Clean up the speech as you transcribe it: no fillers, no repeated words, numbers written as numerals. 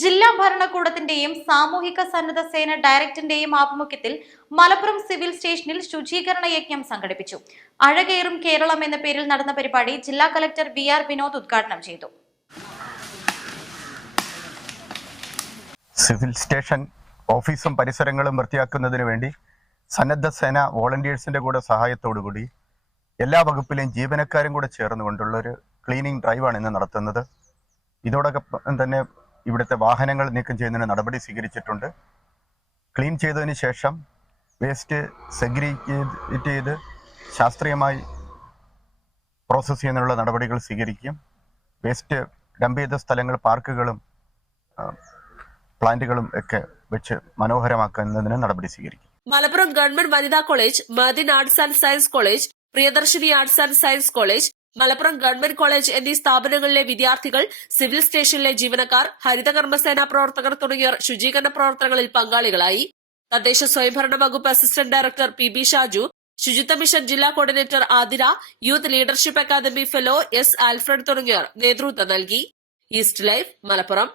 ജില്ലാ ഭരണകൂടത്തിന്റെയും സാമൂഹിക സന്നദ്ധ സേന ഡയറക്ടറിന്റെയും ആഭിമുഖ്യത്തിൽ മലപ്പുറം സിവിൽ സ്റ്റേഷനിൽ ശുചീകരണ യജ്ഞം സംഘടിപ്പിച്ചു. അഴകേറും കേരളം എന്ന പേരിൽ നടന്ന പരിപാടി ജില്ലാ കളക്ടർ വി.ആർ. വിനോദ് ഉദ്ഘാടനം ചെയ്തു. സിവിൽ സ്റ്റേഷൻ ഓഫീസും പരിസരങ്ങളും വൃത്തിയാക്കുന്നതിന് വേണ്ടി സന്നദ്ധ സേന വോളണ്ടിയേഴ്സിന്റെ കൂടെ സഹായത്തോടുകൂടി എല്ലാ വകുപ്പിലെയും ജീവനക്കാരും കൂടെ ചേർന്നുകൊണ്ടുള്ളൊരു ക്ലീനിങ് ഡ്രൈവാണ് ഇന്ന് നടത്തുന്നത്. ഇതോടൊപ്പം തന്നെ ഇവിടുത്തെ വാഹനങ്ങൾ നീക്കം ചെയ്യുന്നതിന് നടപടി സ്വീകരിച്ചിട്ടുണ്ട്. ക്ലീൻ ചെയ്തതിന് ശേഷം വേസ്റ്റ് സെഗ്രിഗേറ്റ് ചെയ്ത് ശാസ്ത്രീയമായി പ്രോസസ്സ് ചെയ്യുന്നതിനുള്ള നടപടികൾ സ്വീകരിക്കും. വേസ്റ്റ് ഡംപ് ചെയ്ത സ്ഥലങ്ങൾ പാർക്കുകളും പ്ലാന്റുകളും ഒക്കെ വെച്ച് മനോഹരമാക്കുന്നതിന് നടപടി സ്വീകരിക്കും. മലപ്പുറം ഗവൺമെന്റ് വനിതാ college, Madin arts and science college, Priyadarshini arts and science college, Malappuram government college എന്നീ സ്ഥാപനങ്ങളിലെ വിദ്യാർത്ഥികൾ, സിവിൽ സ്റ്റേഷനിലെ ജീവനക്കാർ, ഹരിതകർമ്മസേനാ പ്രവർത്തകർ തുടങ്ങിയവർ ശുചീകരണ പ്രവർത്തനങ്ങളിൽ പങ്കാളികളായി. തദ്ദേശ സ്വയംഭരണ വകുപ്പ് assistant director പി.ബി. Shaju, Suchitwa mission ജില്ലാ coordinator Athira, youth leadership academy fellow S. Alfred തുടങ്ങിയവർ നേതൃത്വം നൽകി. East Live, Malappuram.